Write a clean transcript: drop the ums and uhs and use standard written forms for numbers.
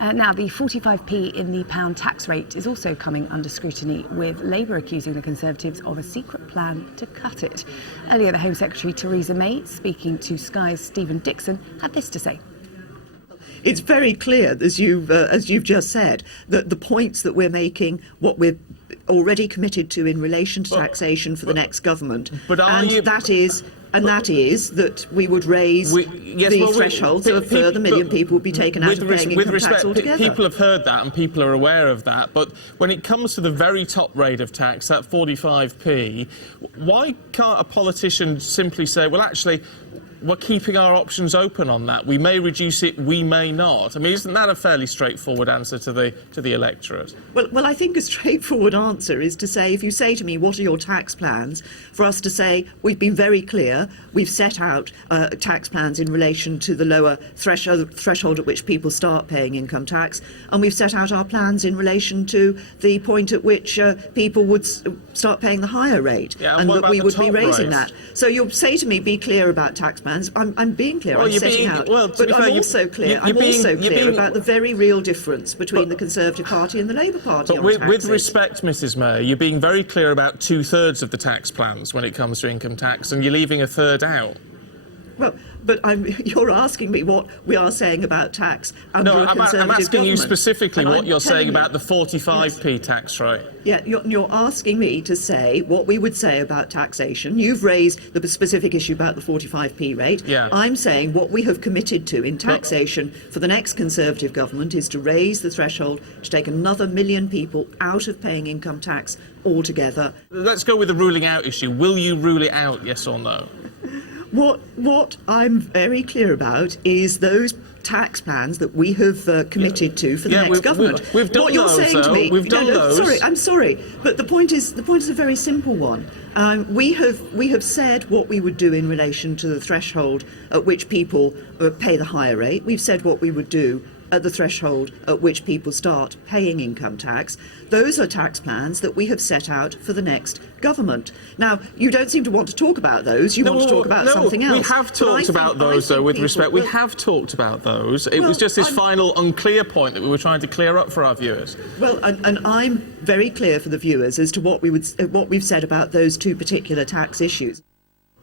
Now, the 45p in the pound tax rate is also coming under scrutiny, with Labour accusing the Conservatives of a secret plan to cut it. Earlier, the Home Secretary Theresa May, speaking to Sky's Stephen Dixon, had this to say. It's very clear, as you've just said, that the points that we're making, what we're already committed to in relation to taxation for the next government, that is that we would raise the threshold so a further million people would be taken out of paying income tax altogether. People have heard that and people are aware of that, but when it comes to the very top rate of tax, that 45p, why can't a politician simply say, well, actually, we're keeping our options open on that. We may reduce it, we may not. I mean, isn't that a fairly straightforward answer to the electorate? Well, I think a straightforward answer is to say, if you say to me, what are your tax plans, for us to say, we've been very clear, we've set out tax plans in relation to the lower threshold at which people start paying income tax, and we've set out our plans in relation to the point at which people would start paying the higher rate, and that we would be raising that. So you'll say to me, be clear about tax plans. I'm being clear. I'm setting out. But I'm also clear. I'm also clear about the very real difference between the Conservative Party and the Labour Party on taxes. With respect, Mrs May, you're being very clear about 2/3 of the tax plans when it comes to income tax, and you're leaving a third out. Well, but you're asking me what we are saying about tax under a Conservative government. I'm asking you specifically what you're saying about the 45p tax rate. Yeah, you're asking me to say what we would say about taxation. You've raised the specific issue about the 45p rate. Yeah. I'm saying what we have committed to in taxation for the next Conservative government is to raise the threshold to take another million people out of paying income tax altogether. Let's go with the ruling out issue. Will you rule it out, yes or no? What I'm very clear about is those tax plans that we have committed to for the next government. We've done what you're those, saying to me, we've done those. I'm sorry, but the point is a very simple one. We have said what we would do in relation to the threshold at which people pay the higher rate. We've said what we would do at the threshold at which people start paying income tax. Those are tax plans that we have set out for the next government. Now, you don't seem to want to talk about those. You want to talk about something else. We have talked about those, though, with respect. We have talked about those. It was just this final unclear point that we were trying to clear up for our viewers. Well, and I'm very clear for the viewers as to what we've said about those two particular tax issues.